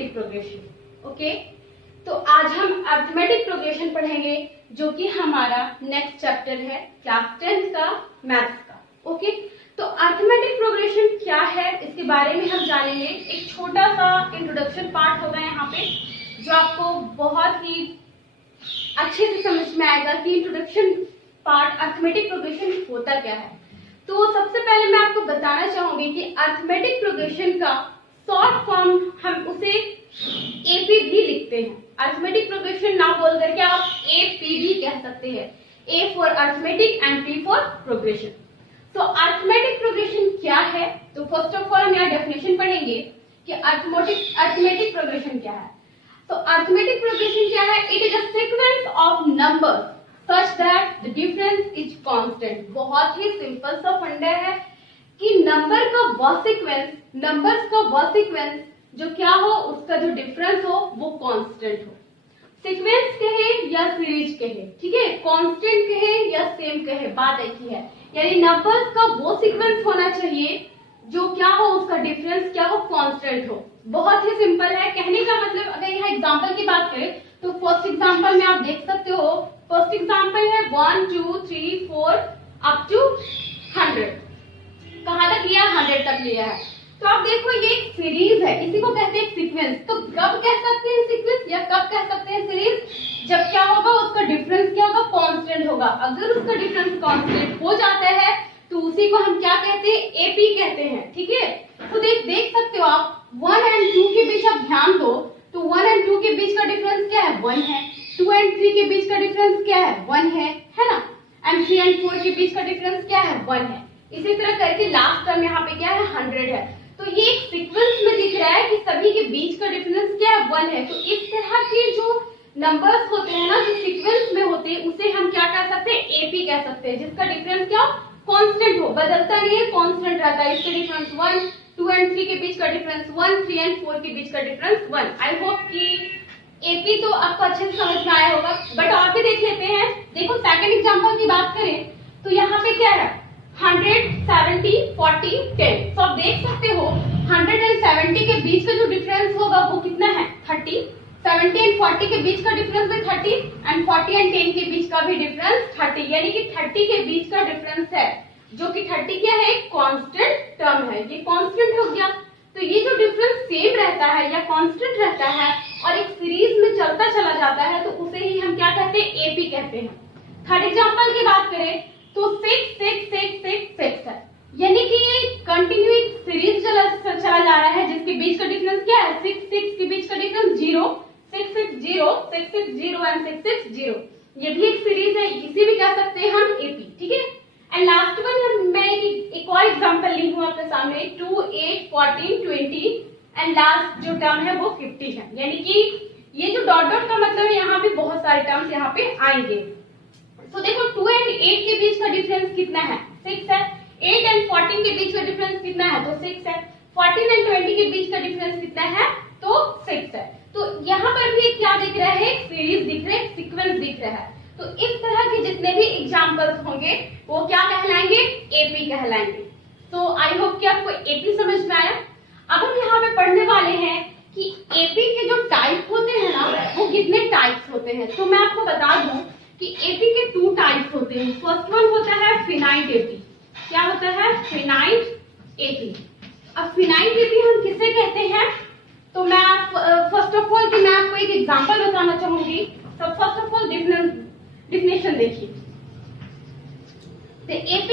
Arithmetic progression. Okay, तो आज हम अरिथमेटिक प्रोग्रेशन पढ़ेंगे, जो कि हमारा नेक्स्ट चैप्टर है क्लास 10 का मैथ्स का। ओके, तो अरिथमेटिक प्रोग्रेशन क्या है इसके बारे में हम जानेंगे। एक छोटा सा इंट्रोडक्शन पार्ट होगा यहाँ पे, जो आपको बहुत ही अच्छे से समझ में आएगा कि इंट्रोडक्शन पार्ट अरिथमेटिक प्रोग्रेशन होता क्या है। तो सबसे पहले मैं आपको बताना चाहूंगी कि अरिथमेटिक प्रोग्रेशन का शॉर्ट फॉर्म हम उसे एपी भी लिखते हैं। अरिथमेटिक प्रोग्रेशन ना बोल करके आप एपी भी कह सकते हैं, A for arithmetic and P for progression. तो अरिथमेटिक प्रोग्रेशन क्या है, तो फर्स्ट ऑफ ऑल हम यहाँ डेफिनेशन पढ़ेंगे कि अरिथमेटिक प्रोग्रेशन क्या है। तो अरिथमेटिक प्रोग्रेशन क्या है? It is a sequence of numbers such that the difference is constant। बहुत ही सिंपल सा फंडा है कि नंबर्स का वह सीक्वेंस जो क्या हो, उसका जो डिफरेंस हो वो कांस्टेंट हो। सीक्वेंस कहे या सीरीज कहे, ठीक है, कांस्टेंट कहे या सेम कहे, बात एक ही है। यानी नंबर्स का वो सीक्वेंस होना चाहिए जो क्या हो, उसका डिफरेंस क्या हो, कांस्टेंट हो। बहुत ही सिंपल है कहने का मतलब। अगर यहाँ एग्जांपल की बात करें तो फर्स्ट एग्जांपल में आप देख सकते हो, फर्स्ट एग्जांपल है 1 2 3 4 अप टू 100। कहां तक लिया? 100 तक लिया है। तो आप देखो ये एक सीरीज है, इसी को कहते हैं सीक्वेंस। तो कब कह सकते हैं सीक्वेंस या कब कह सकते हैं सीरीज? जब क्या होगा, उसका डिफरेंस क्या होगा, कांस्टेंट होगा। अगर उसका डिफरेंस कांस्टेंट हो जाता है तो उसी को हम क्या कहते हैं, एपी कहते हैं। ठीक है, तो देख सकते हो आप 1 एंड 2 के बीच आप ध्यान दो तो 1 एंड 2 के बीच का डिफरेंस क्या है, 1 है। 2 एंड 3 के बीच का डिफरेंस क्या है, 1 है ना। एंड 3 एंड 4 के बीच का डिफरेंस क्या है, 1 है। इसी तरह करके लास्ट टर्म यहाँ पे क्या है, 100 है। तो ये एक सीक्वेंस में दिख रहा है कि सभी के बीच का डिफरेंस क्या है, 1 है। तो इस तरह के जो नंबर्स होते हैं ना, जो सीक्वेंस में होते हैं, उसे हम क्या कह सकते हैं, एपी कह सकते हैं, जिसका डिफरेंस क्या हो, कांस्टेंट हो, बदलता नहीं है, कांस्टेंट रहता है। इसका डिफरेंस 1, 2 एंड 3 के बीच का डिफरेंस 1, 3 एंड 4 के बीच का डिफरेंस 1। आई होप कि एपी तो आपको अच्छे से समझ में आया होगा। बट और भी देख लेते हैं। देखो सेकंड एग्जांपल की बात करें तो यहाँ पे क्या है, 100 70 40 10। तो आप देख सकते हो 100 एंड 70 के बीच का जो डिफरेंस होगा वो कितना है, 30। 70 एंड 40 के बीच का डिफरेंस भी 30 एंड 40 एंड 10 के बीच का भी डिफरेंस 30। यानी कि 30 के बीच का डिफरेंस है, जो कि 30 क्या है, कांस्टेंट टर्म है। ये कांस्टेंट हो गया। तो ये जो डिफरेंस सेम रहता है या कांस्टेंट रहता है और एक सीरीज में चलता चला जाता है, तो उसे ही हम क्या कहते हैं, एपी कहते हैं। थर्ड एग्जांपल की बात करें तो 6 6 6 6 6 है। यानी कि ये कंटिन्यू एक सीरीज चला जा रहा है, जिसके बीच का डिफरेंस क्या है, 6 6 के बीच का डिफरेंस 0, 6 6 0 6 6 0 एंड 6 6 0। ये भी एक सीरीज है, इसे भी कह सकते हैं हम एपी। ठीक है, एंड लास्ट वन मैं एक और एग्जांपल ली हूं आपके सामने, 2 8 14 20 एंड लास्ट जो टर्म है वो 50 है। यानी कि ये जो डॉट डॉट का मतलब है, यहाँ पे बहुत सारे टर्म्स यहाँ पे आएंगे। तो देखो 2 एंड 8 के बीच का डिफरेंस कितना है, 6 है। 8 एंड 14 के बीच का डिफरेंस कितना है, तो 6 है। 14 एंड 20 के बीच का डिफरेंस कितना है, तो 6 है। तो यहाँ पर भी क्या दिख रहा है, सीरीज दिख रहा है, सीक्वेंस दिख रहा है। तो इस तरह के जितने भी एग्जांपल्स होंगे वो क्या कहलाएंगे, एपी कहलाएंगे। तो आई होप कि आपको एपी समझ में आया। अब हम यहाँ पे पढ़ने वाले हैं कि एपी के जो टाइप होते हैं ना, वो कितने टाइप्स होते हैं। तो मैं आपको बता दूं कि एपी के 2 टाइप्स होते हैं। फर्स्ट वन होता है फिनाइट एपी। क्या होता है, फिनाइट एपी। अब फिनाइट एपी हम किसे कहते हैं, तो मैं फर्स्ट ऑफ ऑल मैं आपको एक एग्जांपल बताना चाहूंगी। तो फर्स्ट ऑफ ऑल definition देखिए। The AP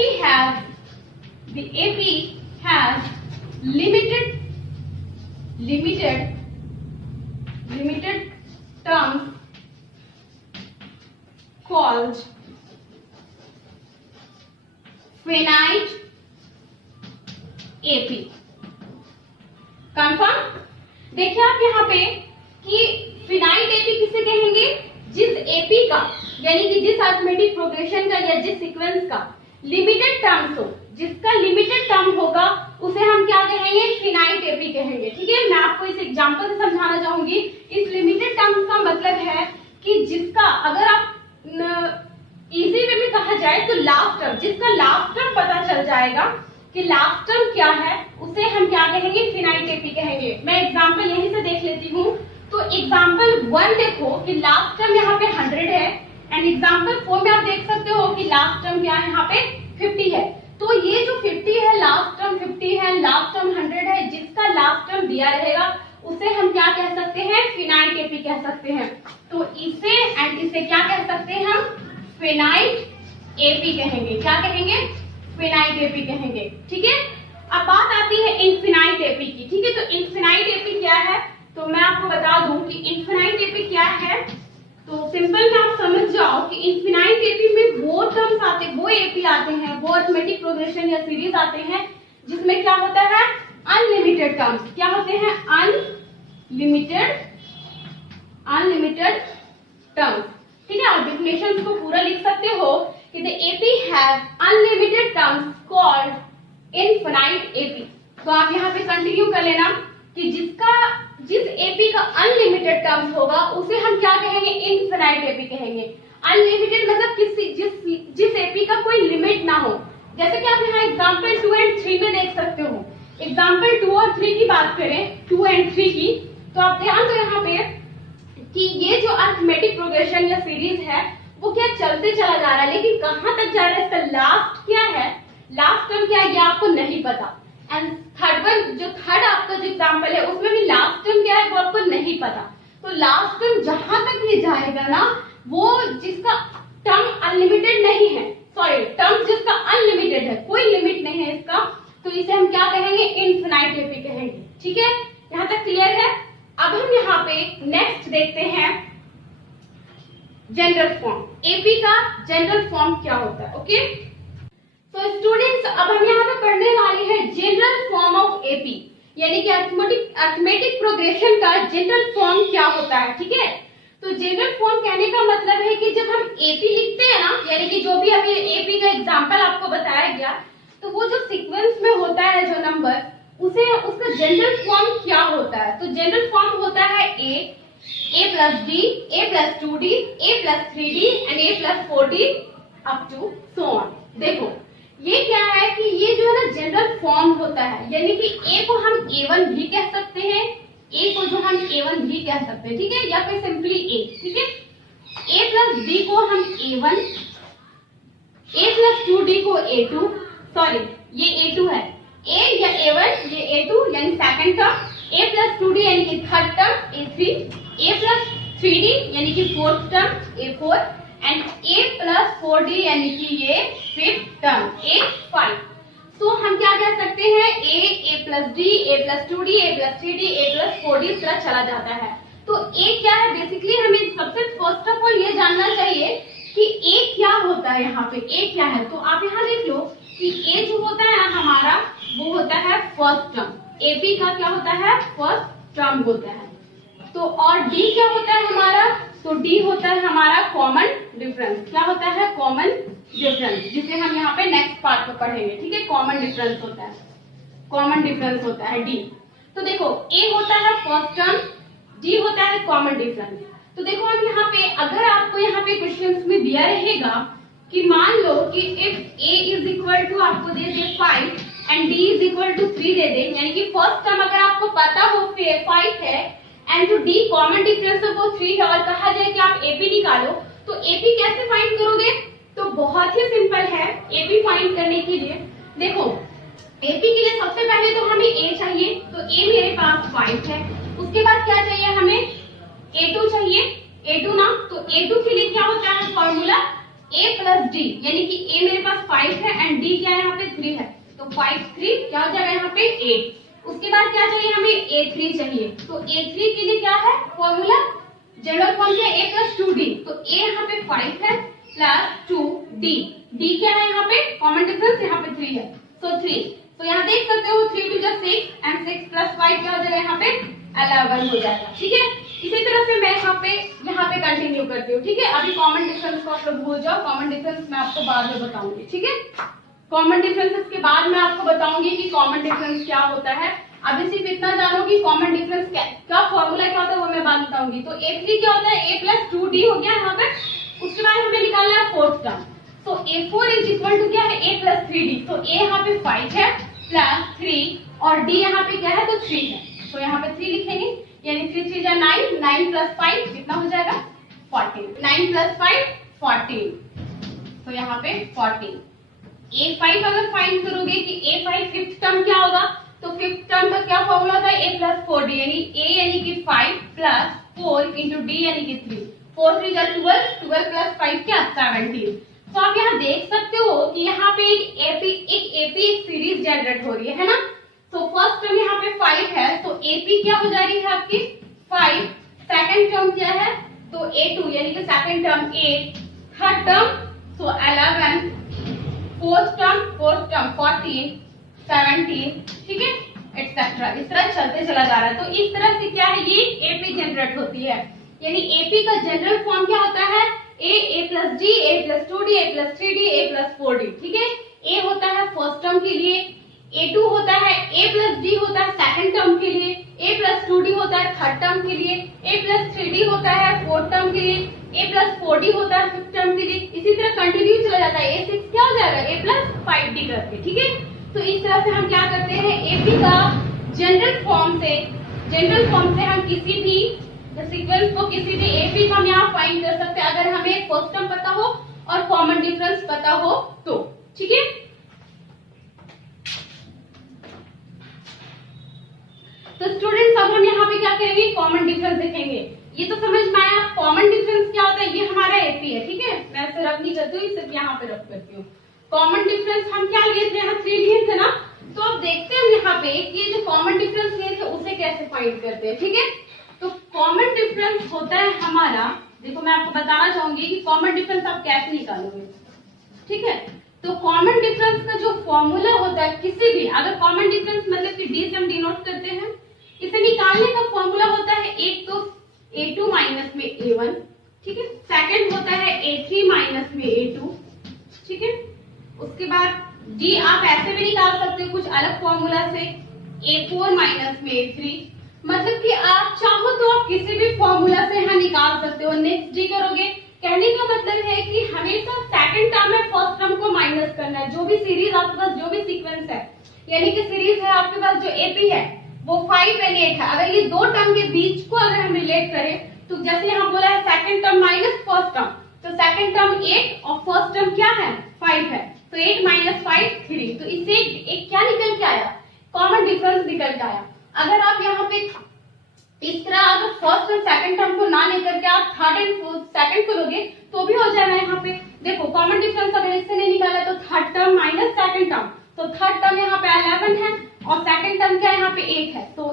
has limited terms called finite AP। Confirm? देखिए आप यहाँ पे कि फिनाइट एपी किसे कहेंगे, जिस एपी का यानी कि जिस अरिथमेटिक प्रोग्रेशन का या जिस सीक्वेंस का लिमिटेड टर्म्स हो, जिसका लिमिटेड टर्म होगा उसे हम क्या कहेंगे, फिनाइट एपी कहेंगे। ठीक है, मैं आपको इस एग्जांपल से समझाना चाहूंगी। इस लिमिटेड टर्म्स का मतलब है कि जिसका अगर आप इजी वे में कहा जाए तो लास्ट टर्म, जिसका लास्ट टर्म पता चल जाएगा कि लास्ट टर्म क्या है, उसे हम क्या कहेंगे, फिनाइट एपी कहेंगे। मैं एग्जांपल यहीं से देख लेते देती हूँ। तो एग्जाम्पल 1 देखो कि लास्ट टर्म यहाँ पे 100 है एंड एग्जाम्पल 4 में आप देख सकते हो कि लास्ट टर्म क्या है यहाँ पे 50 है। तो ये जो 50 है लास्ट टर्म 50 है, लास्ट टर्म 100 है, जिसका लास्ट टर्म दिया रहेगा उसे हम क्या कह सकते हैं, फिनाइट एपी कह सकते हैं। तो इसे एंड इसे क्या कह सकते हैं हम, फिनाइट एपी कहेंगे। क्या कहेंगे, फिनाइट एपी कहेंगे। ठीक है, अब बात आती है इनफिनाइट एपी की। ठीक है, तो इनफिनाइट एपी क्या है, तो मैं आपको बता दूं कि इनफिनाइट एपी क्या है। तो सिंपल में आप समझ जाओ कि इनफिनाइट एपी में वो टर्म्स आते, वो एपी आते हैं, वो अरिथमेटिक प्रोग्रेशन या सीरीज आते हैं जिसमें क्या होता है, अनलिमिटेड टर्म्स। क्या होते हैं, अनलिमिटेड टर्म्स। ठीक है, और डेफिनेशन को पूरा लिख सकते हो कि the AP have unlimited terms called infinite AP. तो आप यहाँ पे कंटिन्यू कर लेना कि जिस एपी का अनलिमिटेड टर्म्स होगा उसे हम क्या कहेंगे, इनफिनाइट एपी कहेंगे। अनलिमिटेड मतलब जिस एपी का कोई लिमिट ना हो। जैसे कि आप यहाँ एग्जाम्पल 2 एंड 3 में देख सकते हो। एग्जाम्पल 2 और 3 की बात करें, 2 एंड 3 की, तो आप ध्यान दो यहाँ पे कि ये जो अरिथमेटिक प्रोग्रेशन या सीरीज है वो क्या चलते चला जा रहा है, लेकिन कहां तक जा रहा है, इसका लास्ट क्या है, लास्ट टर्म क्या है, ये आपको नहीं पता। एंड थर्ड आपका जो एग्जाम्पल है उसमें भी लास्ट टर्म क्या है वो आपको नहीं पता। तो लास्ट टर्म जहां तक ये जाएगा ना, वो जिसका टर्म अनलिमिटेड नहीं है, सॉरी टर्म जिसका अनलिमिटेड है, कोई लिमिट नहीं है इसका, तो इसे हम क्या कहेंगे, इनफिनाइट एपी कहेंगे। ठीक है, यहां तक क्लियर है। अब हम यहाँ पे नेक्स्ट देखते हैं जनरल फॉर्म। एपी का जनरल फॉर्म क्या होता है। ओके, तो स्टूडेंट्स अब हम यहाँ पे पढ़ने वाले हैं जनरल फॉर्म ऑफ एपी, यानी कि अरिथमेटिक प्रोग्रेशन का जनरल फॉर्म क्या होता है। ठीक है, तो जनरल फॉर्म कहने का मतलब है कि जब हम एपी लिखते हैं ना, यानी कि जो भी अभी एपी का एग्जांपल आपको बताया गया, तो वो जो सीक्वेंस में होता है जो नंबर, उसका जनरल फॉर्म क्या होता है। तो जनरल फॉर्म होता है a plus d, a plus 2d, a plus 3d and a plus 4d up to so on। देखो ये क्या है कि ये जो है ना जनरल फॉर्म होता है, यानी कि a को हम a1 भी कह सकते हैं, a को जो हम a1 भी कह सकते हैं। ठीक है, या फिर सिंपली a। ठीक है, a plus d को हम a1, a plus 2d को a2, सॉरी ये a2 है, a या a1 ये a2 यानी second term, a plus 2d यानी कि third term a3, a plus 3d यानी कि fourth term a4 and a plus 4d यानी कि ये फिफ्थ टर्म a5। तो हम क्या कह सकते हैं, a plus d, a plus 2d, a plus 3d, a plus 4d इस तरह चला जाता है। तो a क्या है, बेसिकली हमें सबसे फर्स्ट ऑफ ऑल ये जानना चाहिए कि a क्या होता है। यहाँ पे a क्या है, तो आप यहाँ देख लो कि a जो होता है ना हमारा, वो होता है फर्स्ट टर्म। एपी का क्या होता है, फर्स्ट टर्म होता है। तो और d क्या होता है हमारा, तो d होता है हमारा कॉमन डिफरेंस। क्या होता है, कॉमन डिफरेंस, जिसे हम यहाँ पे नेक्स्ट पार्ट में पढ़ेंगे। ठीक है, कॉमन डिफरेंस होता है, कॉमन डिफरेंस होता है d। तो देखो a होता है फर्स्ट टर्म, d होता है कॉमन डिफरेंस। तो देखो हम यहाँ पे, अगर आपको यहाँ पे क्वेश्चंस में दिया रहेगा कि मान लो कि if a is equal to आपको दे दे 5 and d is equal to 3 दे दे, यानी कि फर्स्ट टर्म अगर आपको पता हो 5 है एंड जो d कॉमन डिफरेंस है वो 3 है, और कहा जाए कि आप एपी निकालो, तो एपी कैसे फाइंड करोगे, तो बहुत ही सिंपल है एपी फाइंड करने के लिए। देखो एपी के लिए सबसे पहले तो हमें a चाहिए, तो a मेरे पास 5 है। उसके बाद क्या चाहिए हमें, a2 चाहिए, a2 ना, तो a2 के लिए क्या होता है फॉर्मूला, a प्लस d, यानी कि a मेरे पास 5 है एंड d क्या है यहाँ पे 3 है, तो 5 3 क्या हो जाएगा यहाँ पे 8। उसके बाद क्या चाहिए हमें, a3 चाहिए, तो a3 के लिए क्या है फॉर्मूला, जनरल फॉर्म क्या है a प्लस 2d, तो a यहाँ पे 5 है प्लस 2d, d क्या है यहाँ पे कॉमन डिफरेंस, यहाँ पे 3 है, तो 3। तो यहाँ देख सकते हो 3 2 6 एंड 6 प्लस 5 क्या हो जाएगा यहाँ पे 11 हो जाएगा। ठीक है, इसी तरह से मैं यहाँ पे कंटिन्यू करती हूँ। ठीक है, अभी कॉमन डिफरेंस को आप लोग भूल जाओ, कॉमन डिफरेंस मैं आपको बाद में बताऊंगी। ठीक है, कॉमन डिफरेंसेस के बाद मैं आपको बताऊंगी कि कॉमन डिफरेंस क्या होता है। अभी सिर्फ इतना जानो कि कॉमन डिफरेंस का फॉर्मूला क्या होता है वो मैं बाद बताऊंगी। तो a3 क्या होता है, a प्लस 2d हो गया यहाँ पे। उसके बाद हमें निकालना है फोर्थ टर्म, तो a4 इज इक्वल टू क्या है a प्लस 3d, तो a यहाँ पे 5 है प्लस 3 और d यहाँ पे क्या है तो 3 है, तो यहाँ पे 3 लिखेंगे, यानी 3 जा 9, 9 प्लस 5 कितना हो जाएगा 14, 9 प्लस 5 14, तो यहाँ पे 14। A5 अगर फाइंड करोगे कि A5 फिफ्थ टर्म क्या होगा, तो फिफ्थ टर्म का क्या फॉर्मूला होता है A प्लस 4D, यानी A यानी कि 5 प्लस 4 इंटू D यानी कि 3, 4 3 जा 12, 12 प्लस 5 क्या 17। तो आप यहाँ देख सकते हो कि यहाँ पे एक AP सीरीज जनरेट हो रही है ना। तो फर्स्ट टर्म यहाँ पे 5 है, तो AP क्या हो जा रही है आपकी 5, सेकंड टर्म क्या है तो A2 यानी कि सेकंड टर्म 8, थर्ड टर्म तो 11, फोर्थ टर्म 14, 17, ठीक है एक्सेट्रा, इस तरह चलते चला जा रहा है। तो इस तरह से क्या है ये AP जनरेट होती है, यानी AP का जनरल फॉर्म क्या होता है A plus D, A plus 2D, A plus 3D, A plus 4D, ठीक है। A होता है फर्स्ट टर्म के लिए, A2 होता है, A प्लस D होता है सेकंड टर्म के लिए, A प्लस 2D होता है थर्ड टर्म के लिए, A प्लस 3D होता है फोर्थ टर्म के लिए, A प्लस 4D होता है फिफ्थ टर्म के लिए, इसी तरह कंटिन्यू चला जाता है। A6 क्या हो जाएगा A प्लस 5D करके, ठीक है। तो इस तरह से हम क्या करते हैं AP का जनरल फॉर्म से हम किसी भी सीक्वेंस को किसी भी AP को हम यहाँ फाइंड कर सकते हैं, अगर हमें फर्स्ट टर्म पता हो और कॉमन डिफरेंस पता हो तो, ठीक है। तो स्टूडेंट्स अब हम यहाँ पे क्या करेंगे कॉमन डिफरेंस देखेंगे। ये तो समझ में आया कॉमन डिफरेंस क्या होता है, ये हमारा AP है, ठीक है। मैं ऐसे रब नहीं करती हूँ, सिर्फ यहाँ पे रब करती हूँ। कॉमन डिफरेंस हम क्या लिए थे यहाँ 3 लिए थे ना, तो अब देखते हैं यहाँ पे कि ये जो कॉमन डिफरेंस लिए थे उसे कैसे फाइंड करते हैं, ठीक है। तो कॉमन डिफरेंस होता है हमारा, देखो मैं आपको बताना चाहूंगी कि कॉमन डिफरेंस आप कैसे निकालोगे, ठीक है। तो कॉमन डिफरेंस का जो फॉर्मूला होता है किसी भी, अगर कॉमन डिफरेंस मतलब कि D से हम डिनोट करते हैं, इसे निकालने का फॉर्मूला होता है एक तो A2 माइनस में A1, ठीक है, सेकंड होता है A3 माइनस में A2, ठीक है। उसके बाद D आप ऐसे भी निकाल सकते हो कुछ अलग फॉर्मूला से, A4 माइनस में A3, मतलब कि आप चाहो तो आप किसी भी फॉर्मूला से यहाँ निकाल सकते हो। नेक्स्ट D करोगे, कहने का मतलब है कि हमेशा सेकंड टर्म में फर्स्ट टर्म को माइनस करना है। जो भी सीरीज आपके पास, जो भी सीक्वेंस है, यानी कि सीरीज है आपके पास जो AP है वो 5 एंड 8 है, अगर ये दो टर्म के बीच को अगर हम रिलेट करें तो जैसे यहाँ बोला है second term minus first term, तो सेकंड टर्म 8 और फर्स्ट टर्म क्या है 5 है, तो 8 माइनस 5 3, तो इससे एक क्या निकल के आया कॉमन डिफरेंस निकल के आया। अगर आप यहाँ पे इस तरह अगर फर्स्ट और सेकंड टर्म को ना लेकर के आप थर्ड एंड सेकंड करोगे तो भी हो जाएगा। यहाँ पे देखो कॉमन डिफरेंस अगर इससे नहीं निकाला तो third term minus second term, तो थर्ड टर्म यहाँ पे 11 है और सेकंड टर्म क्या यहाँ पे 8 है, तो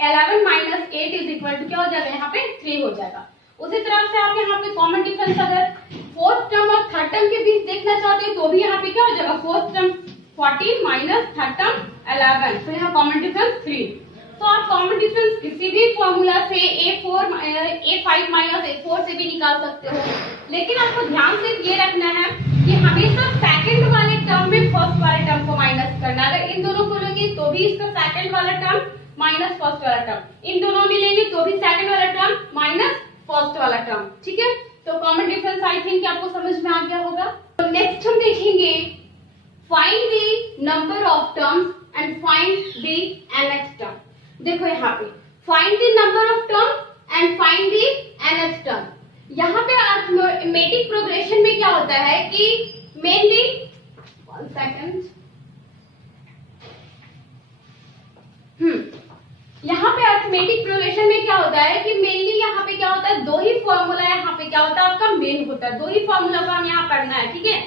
11 माइनस 8 इज इक्वल टू क्या हो जाएगा यहाँ पे 3 हो जाएगा। उसी तरह से आप यहाँ पे कॉमन डिफरेंस अगर फोर्थ टर्म और थर्ड टर्म के बीच देखना चाहते हो तो भी यहाँ पे क्या हो जाएगा, fourth term 14 minus third term 11, तो यहाँ कॉमन डिफरेंस 3। तो आप कॉमन डिफरेंस किसी भी फॉर्मूला से A5 माइनस A4 से भी निकाल सकते हो, लेकिन आपको ध्यान से ये रखना है कि हमेशा सेकंड वाले टर्म में फर्स्ट वाले टर्म को माइनस करना। अगर इन दोनों को लेंगे तो भी इसका सेकंड वाला टर्म माइनस फर्स्ट वाला टर्म, इन दोनों में लेंगे तो भी सेकंड वाला टर्म माइनस फर्स्ट वाला टर्म, ठीक है। तो कॉमन डिफरेंस आई थिंक आपको समझ में आ गया होगा। तो नेक्स्ट हम देखेंगे find the number of terms and find the nth term. देखो यहाँ पे find the number of term and find the nth term. यहाँ पे अरिथमेटिक प्रोग्रेशन में क्या होता है कि मेनली 1 सेकंड, यहाँ पे अरिथमेटिक प्रोग्रेशन में क्या होता है कि मेनली यहाँ पे क्या होता है दो ही फॉर्मूला यहाँ पे क्या होता है आपका मेन होता है, दो ही फॉर्मूला को हम यहाँ पढ़ना है, ठीक है।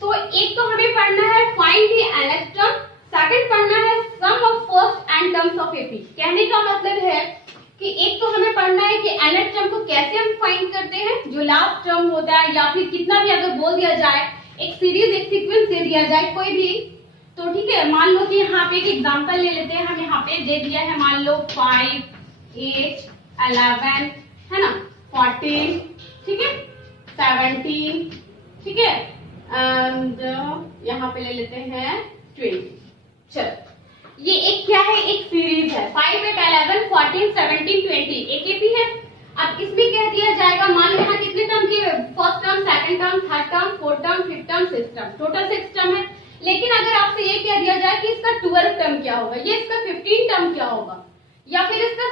तो एक तो हमें पढ़ना है find the nth term, second पढ़ना है sum of first n terms of AP। कहने का मतलब है कि एक तो हमें पढ़ना है कि nth टर्म को कैसे हम फाइंड करते हैं, जो लास्ट टर्म होता है या फिर कितना भी अगर बोल दिया जाए, एक सीरीज एक सीक्वेंस दे दिया जाए कोई भी, तो ठीक है। मान लो कि यहाँ पे एक एग्जांपल ले लेते हैं, हम यहाँ पे दे दिया है मान लो 5 8 11 है ना, 14 ठीक है, 17 ठीक है, यहाँ पे ले लेते हैं 20। चलो ये एक क्या है, एक सीरीज है 5 8 11 14 17 20 एक AP है। अब इसमें कह दिया जाएगा मान लो यहाँ कितने टर्म की, first term second term third term fourth term fifth term sixth term, total 6 term है। लेकिन अगर आपसे ये कह दिया जाए कि इसका 12 टर्म क्या होगा, ये इसका 15 टर्म क्या होगा, या फिर इसका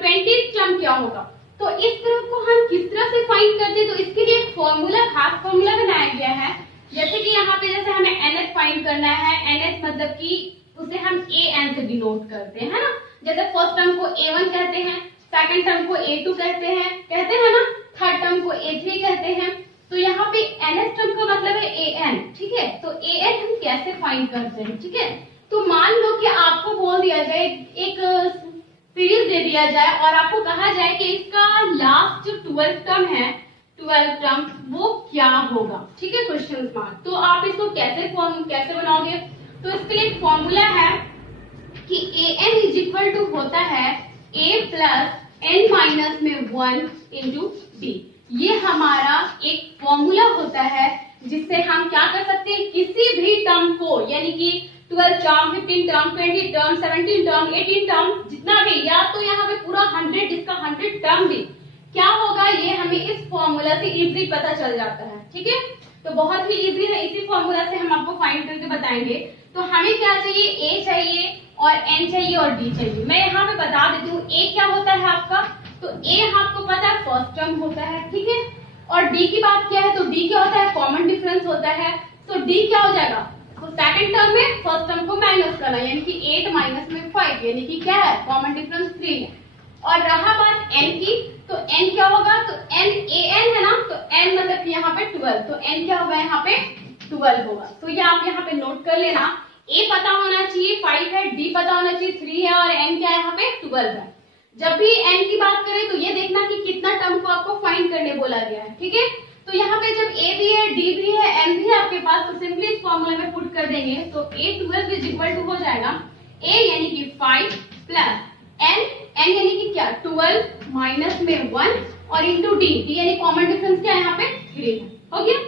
20 टर्म क्या होगा। तो इस तरह को हम किस तरह से फाइंड करते हैं, तो इसके लिए एक फॉर्मूला, खास फॉर्मूला बनाया गया है। जैसे कि यहाँ पे जैसे हमें NH फाइंड करना है, NH मतलब कि उसे हम AN से डिनोट करते हैं, है ना। जैसे फर्स्ट टर्म को A1 कहते हैं, सेकंड टर्म को A2 कहते हैं ना, थर्ड टर्म को A3 कहते हैं। तो यहाँ पे NH टर्म का मतलब है AN, ठीक है। तो AN हम कैसे फाइंड करते हैं, ठीक है। तो मान लो कि आपको बोल दिया जाए, एक सीरीज दे दिया जाए और आपको कहा जाए कि इसका लास्ट जो 12th टर्म है, 12th टर्म वो क्या होगा, ठीक है, क्वेश्चन मार्क। तो आप इसको कैसे बनाओगे, तो इसके लिए एक फॉर्मूला है कि AN इज इक्वल टू होता है A प्लस N माइनस में 1 इंटू D। ये हमारा एक फॉर्मूला होता है जिससे हम क्या कर सकते हैं, किसी भी टर्म को, यानी कि 12 term, 15 term, 20 term, 17 term, 18 term, जितना भी, या तो यहाँ पे पूरा 100, इसका 100 टर्म भी क्या होगा, ये हमें इस फॉर्मूला से इजीली पता चल जाता है, ठीक है। तो बहुत ही इजी है, इसी फॉर्मूला से हम आपको फाइंड करके बताएंगे। तो हमें क्या चाहिए, A चाहिए और N चाहिए और D चाहिए। मैं यहाँ पे बता देती हूँ A क्या होता है आपका, तो A आपको पता है फर्स्ट टर्म होता है, ठीक है। और D की बात क्या है, तो D क्या होता है, कॉमन डिफरेंस होता है। तो D क्या हो जाएगा, तो सेकंड टर्म में फर्स्ट टर्म को माइनस करना, यानी कि 8 माइनस में 5, यानी कि क्या है, कॉमन डिफरेंस 3 है। और रहा बात N की, तो N क्या होगा, तो N AN है ना, तो N मतलब कि यहाँ पे 12, तो N क्या होगा, यहाँ पे 12 होगा। तो ये आप यहाँ पे नोट कर लेना, A पता होना चाहिए 5 है, D पता होना चाहिए 3 है, और N क्या है यहाँ पे 12 है। जब भी N की बात करें तो ये देखना कि कितना टर्म को आपको फाइंड करने बोला गया है, ठीक है। तो यहाँ पे जब A भी है, D भी है, N भी है आपके पास, तो सिंपली इस फॉर्मूला में पुट कर देंगे। तो A 12 इज इक्वल टू हो जाएगा A यानी कि 5 प्लस N यानी कि क्या, 12 माइनस में 1 और इंटू D यानी कॉमन डिफरेंस क्या है यहाँ पे 3 है, हो गया।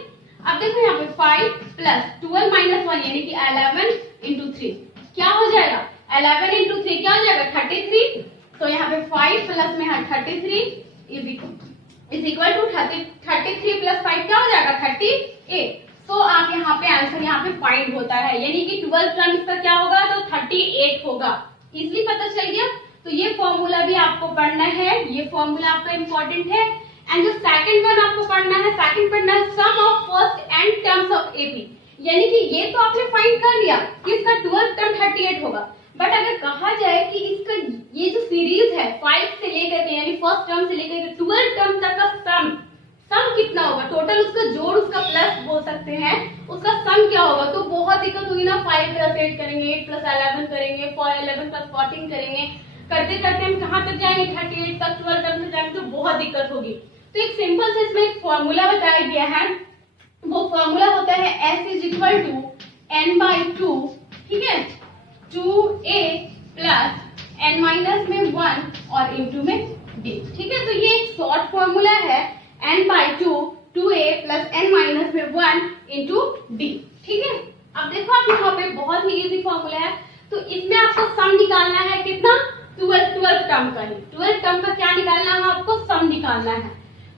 अब देखो यहाँ पे 5 प्लस 12 माइनस 1 यानी कि 11 इंटू 3 क्या हो जाएगा, 11 इंटू 3 क्या हो जाएगा, 33। तो यहाँ पे 5 प्लस में है 33 इज इक्वल टू 33 प्लस 5 क्या हो जाएगा, 38। तो आप यहाँ पे आंसर यहाँ पे फाइंड होता है, यानी कि 12 टर्म इसका क्या होगा, तो 38 होगा। इजिली पता चल गया। तो ये फॉर्मूला भी आपको पढ़ना है, ये फॉर्मूला आपका इंपॉर्टेंट है। एंड जो सेकंड वन आपको पढ़ना है, सेकंड पढ़ना है sum of first n terms of AP, यानी कि ये तो आपने फाइंड कर लिया कि इसका 12th टर्म 38 होगा। बट अगर कहा जाए कि इसका ये जो सीरीज है 5 से लेकर के, यानी फर्स्ट टर्म से लेकर के 12 टर्म तक का सम कितना होगा, टोटल उसका जोड़, उसका प्लस बोल सकते हैं, उसका सम क्या होगा, तो बहुत दिक्कत हुई ना। 5 प्लस 8 करेंगे, 8 प्लस 11 करेंगे, 11 प्लस 14 करेंगे, करते करते हम कहाँ तक जाएंगे, 38 तक, 12 टर्म तक जाएंगे, तो बहुत दिक्कत होगी। तो एक सिंपल से इसमें एक फॉर्मूला बताया गया है, वो फॉर्मूला होता है S is equal to n/2, ठीक है, 2a प्लस n माइनस में 1 और इंटू में d, ठीक है। तो ये एक शॉर्ट फॉर्मूला है, n/2 2a plus n minus में 1 इंटू d, ठीक है। अब देखो आप यहाँ पे बहुत ही इजी फॉर्मूला है। तो इसमें आपको सम निकालना है, कितना, 12 टर्म का ही, 12 टर्म का क्या निकालना है आपको, सम निकालना है।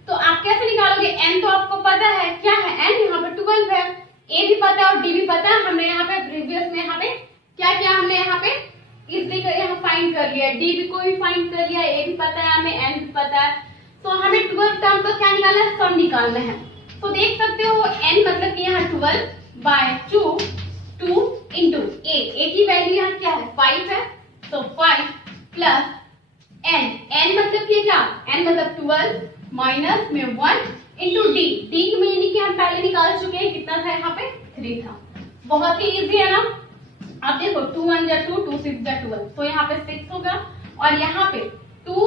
तो आप कैसे निकालोगे, n तो आपको पता है क्या है, n यहाँ पे 12 है, a भी पता है और d भी पता है। हमने यहाँ पे प्रीवियस में यहाँ पे क्या किया, हमने यहाँ पे इजली यहाँ फाइंड कर लिया, d भी को भी फाइंड कर लिया, a भी पता है हमें, n भी पता है। तो हमें 12 टर्म का क्या निकालना है, सम निकालना है। तो देख सकते हो n मतलब कि यहाँ 12/2 2 इंटू a की वैल्यू यहाँ क्या है, 5 है, तो 5 प्लस n मतलब कि क्या, n मतलब 12 माइनस में 1 इंटू d में, यानी कि हम पहले निकाल चुके हैं, कितना था यहाँ पे 3 था। बहुत ही इजी है ना। अब देखो 2 1 जा 2, 2 6 जा 12, तो यहाँ पे 6 होगा, और यहाँ पे 2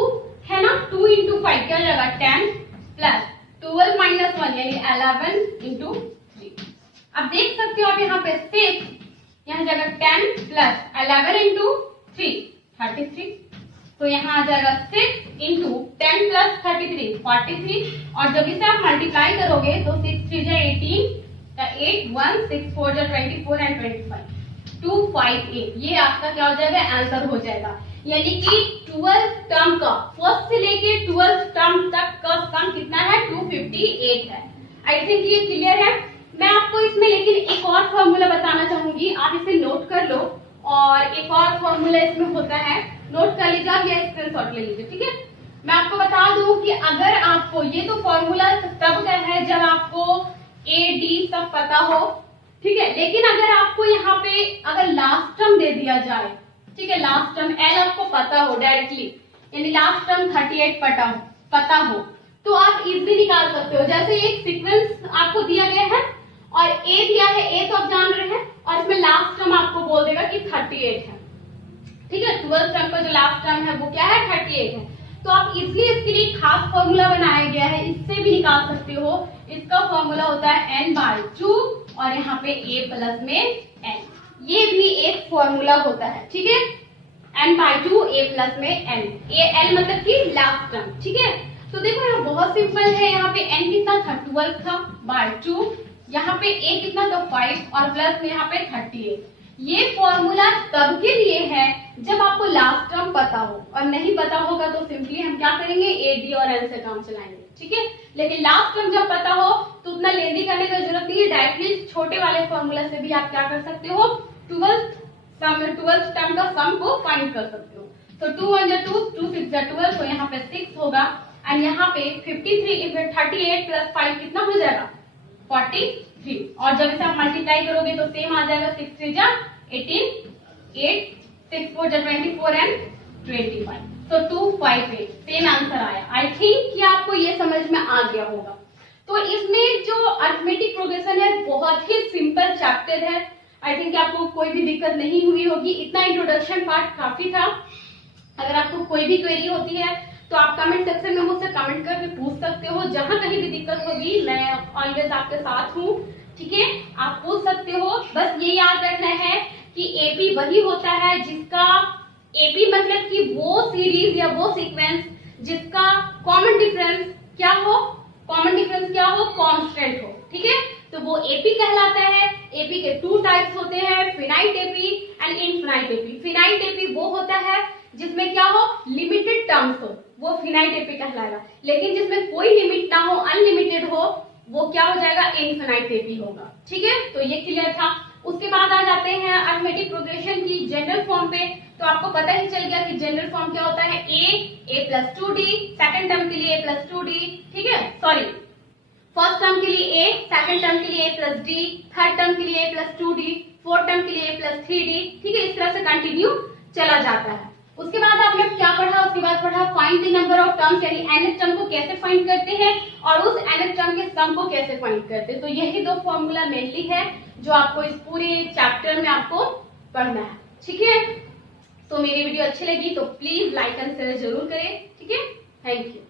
है ना, 2 इंटू 5 क्या हो जाएगा 10 प्लस 12 माइनस 1 यानी 11 इंटू 3। अब देख सकते हो आप यहाँ पे 6, यहाँ जाएगा 10 प्लस 11 इंटू 3 33, तो यहाँ आ जाएगा 6 इंटू 10 प्लस 33 43, और जब इसे आप मल्टीप्लाई करोगे तो 6 3 जा 18, 8 1 6 4 जा 24 एंड 25 258, ये आपका क्या हो जाएगा, आंसर हो जाएगा। यानी कि 12 टर्म का फर्स्ट से लेके 12 टर्म तक का सम कितना है, 258 है। आई थिंक ये क्लियर है। मैं आपको इसमें लेकिन एक और फॉर्मूला बताना चाहूंगी, आप इसे नोट कर लो। और एक और फॉर्मूला इसमें होता है, नोट कर लीजिए आप या स्क्रीनशॉट ले लीजिए, ठीक है। मैं आपको बता कि अगर आपको ये तो फॉर्मूला तब का है जब आपको ए डी सब पता हो, ठीक है। लेकिन अगर आपको यहाँ पे अगर लास्ट टर्म दे दिया जाए, ठीक है, लास्ट टर्म एल आपको पता हो डायरेक्टली, यानी लास्ट टर्म 38 पता हो, तो आप इजीली निकाल सकते हो। जैसे एक सीक्वेंस आपको दिया गया है और ए दिया है, ए तो आप जान रहे हैं, और इसमें लास्ट टर्म आपको बोल देगा कि 38 है, ठीक है। 12th टर्म का जो लास्ट टर्म है वो क्या है, 38 है। तो आप इजीली इसके लिए खास फॉर्मूला बनाया गया है, इससे भी निकाल सकते हो। इसका फॉर्मूला होता है n/2 और यहाँ पे a प्लस में n, ये भी एक फॉर्मूला होता है, ठीक है। n/2 a प्लस में n, ये l मतलब कि लास्ट टर्म, ठीक है। तो देखो यहाँ बहुत सिंपल है, यहाँ पे n कितना था 12 था बाय 2, यहाँ पे a कितना था 5 और प्लस में यहाँ पे 38। ये फॉर्मूला तब के लिए है जब आपको लास्ट टर्म पता हो, और नहीं पता होगा तो सिंपली हम क्या करेंगे, ए डी और एल से काम चलाएंगे, ठीक है। लेकिन लास्ट टर्म जब पता हो तो उतना लेंदी करने की जरूरत नहीं है, डायरेक्टली छोटे वाले फॉर्मूला से भी आप क्या कर सकते हो, 12th टर्म का सम को फाइंड कर सकते हो। तो 2 1 जा 2, 2 6 जा 12, तो यहाँ पे 6 होगा, एंड यहाँ पे 38 प्लस 5 कितना हो जाएगा, 43। और जब इसे आप मल्टीप्लाई करोगे तो सेम आ जाएगा, 6 3 जा 18, 8 6 4 जा 24 एंड 25, तो 258 सेम आंसर आया। आई थिंक कि आपको ये समझ में आ गया होगा। तो इसमें जो अरिथमेटिक प्रोग्रेशन है बहुत ही सिंपल चैप्टर है, आई थिंक आपको कोई भी दिक्कत नहीं हुई होगी। इतना इंट्रोडक्शन पार्ट काफी था। अगर आपको कोई भी क्वेरी होती है तो आप कमेंट सेक्शन में मुझसे कमेंट करके पूछ सकते हो, जहां कहीं भी दिक्कत होगी मैं ऑलवेज आपके साथ हूँ, ठीक है। आप पूछ सकते हो, बस ये याद रखना है कि एपी वही होता है जिसका, एपी मतलब कि वो सीरीज या वो सीक्वेंस जिसका कॉमन डिफरेंस क्या हो, कांस्टेंट हो, ठीक है। तो वो एपी कहलाता है। एपी के 2 टाइप्स होते हैं, finite AP and infinite AP. Finite AP वो होता है जिसमें क्या हो, लिमिटेड टर्म्स हो, वो फिनाइट एपी कहलाएगा। लेकिन जिसमें कोई लिमिट ना हो, अनलिमिटेड हो, वो क्या हो जाएगा, इनफिनाइट एपी होगा, ठीक है। तो ये क्लियर था। उसके बाद आ जाते हैं अरिथमेटिक प्रोग्रेशन की जनरल फॉर्म पे। तो आपको पता ही चल गया कि जनरल फॉर्म क्या होता है, a plus 2d, second term के लिए a प्लस 2d, ठीक है, सॉरी फर्स्ट टर्म के लिए a, सेकंड टर्म के लिए a plus d, third term के लिए a plus 2d, fourth term के लिए a प्लस 3d, ठीक है। इस तरह से कंटिन्यू चला जाता है। उसके बाद आपने क्या पढ़ा, उसके बाद पढ़ा find the number of terms, यानी nth टर्म को कैसे फाइंड करते हैं और उस nth टर्म के सम को कैसे फाइंड करते हैं। तो यही 2 फॉर्मूला मेनली है जो आपको इस पूरे चैप्टर में आपको पढ़ना है, ठीक है। तो मेरी वीडियो अच्छी लगी तो प्लीज लाइक एंड शेयर जरूर करें, ठीक है। Thank you.